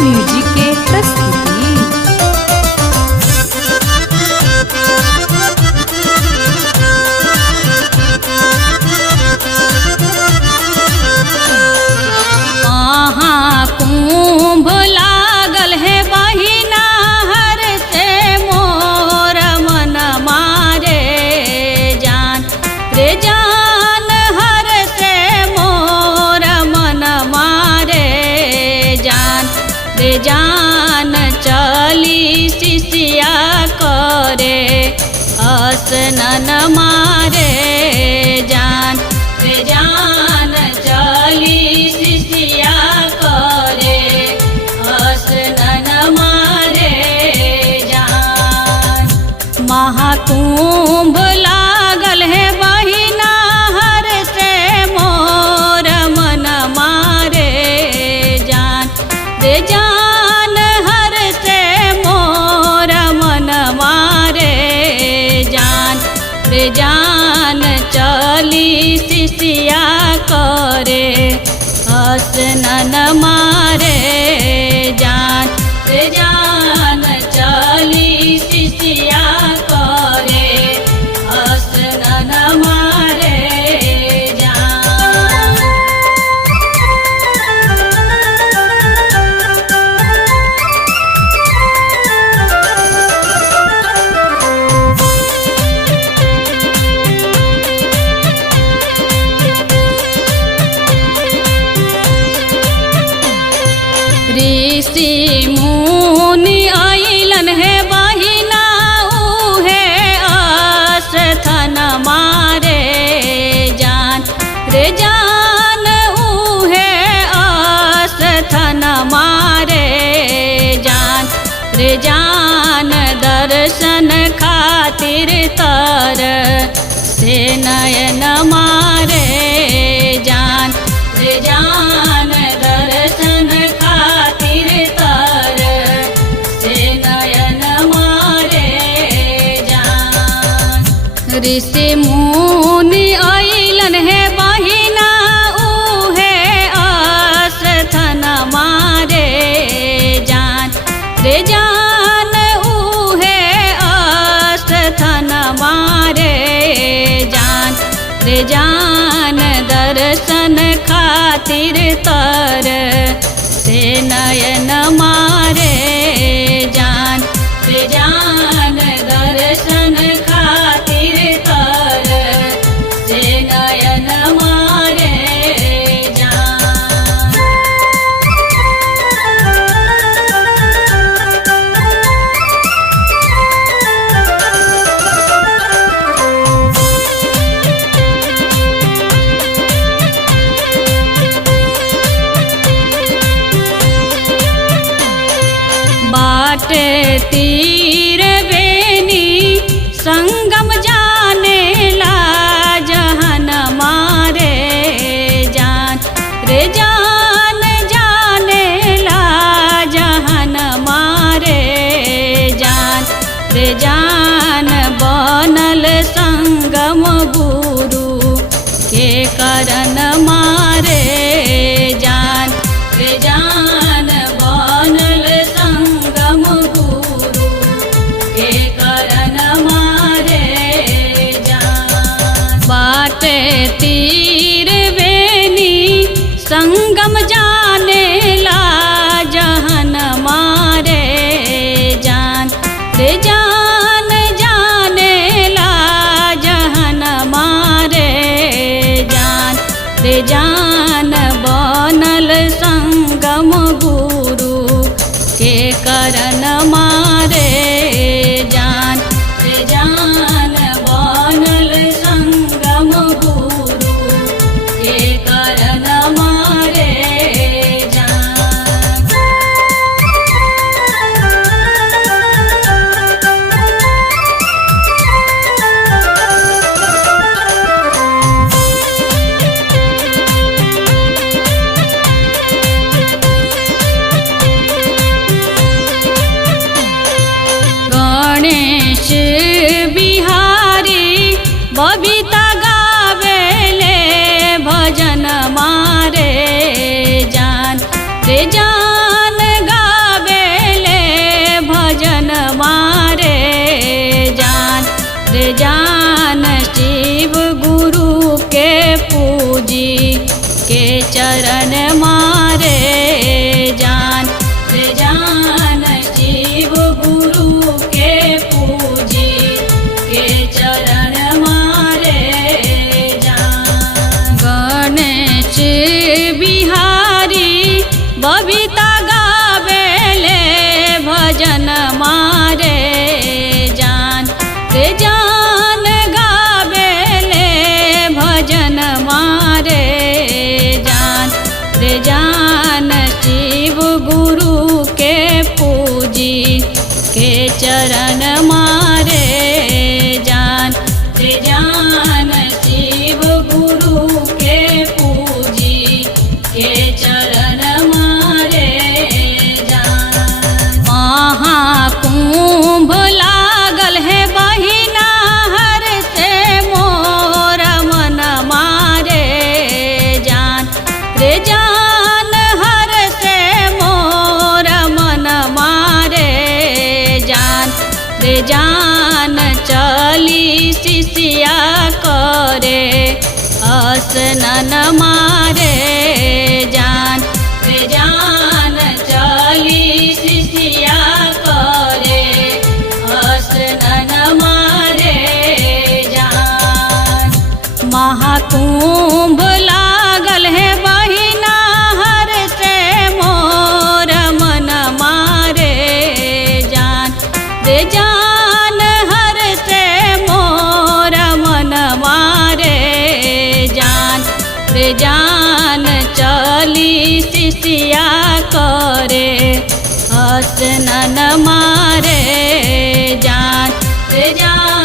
Music के प्रस्तुति। कुंभ लागल है बहिना हर से मोर मन मारे जान रे जान हर से मोर मन मारे जान रे जान चली शिष्या करे असनन मारे जान रे जान चली शिष्या करे असनन मारे जान। महाकुंभ लागल है बहिना हर से मोर मन मारे जान रे जान हर से मोर मन मारे जान रे जान चली शिष्या करे असनन मारे जान रे जान चली शिष्या करे असनन मारे जान। ऋषि मुनि आइलन है बहिना उहे आस्थन मारे जान रे जान उहे आस्थन मारे जान रे जान दर्शन खातिर तर से नयन मारे जान रे जान दर्शन खातिर तर से नयन मारे जान। ऋषि मुनि आइलन है बहिना उहे आस्थन मारे जान रे जान उहे आस्थन मारे जान रे जान दर्शन खातिर तर से नयन मारे जान रे जान दर्शन खातिर तर से नयन मारे जान। बाट तीर बेनी संगम जाने ला जहन मारे जान रे जान जाने ला जहन मारे जान रे जान बनल संगम गुरु के करन मारे जान रे जान बनल संगम गुरु के करन मारे जान। बाट तीर बेनी संगम जाने ला जहन मारे जान रे जान जाने ला जहन मारे जान रे जान बनल संगम गुरु के करन मारे जान रे जान बनल संगम गुरु के करन मारे जान। मारे जान रे जान शिव गुरु के पूजी के चरण मारे जान रे जान शिव गुरु के पूजी के चरण मारे जान। महाकुंभ लागल है बहिना हर से मोर मन मारे जान रे जान हर से मोर मन मारे जान रे जान चली शिष्या करे स्नान मारे जान रे जान चली शिष्या करे स्नान मारे जान। महाकुंभ लागल है बहिना हर से मोर मन मारे जान रे जान हर से मोर मन मारे जान रे जान चली शिष्या करे स्नान मारे जान रे जान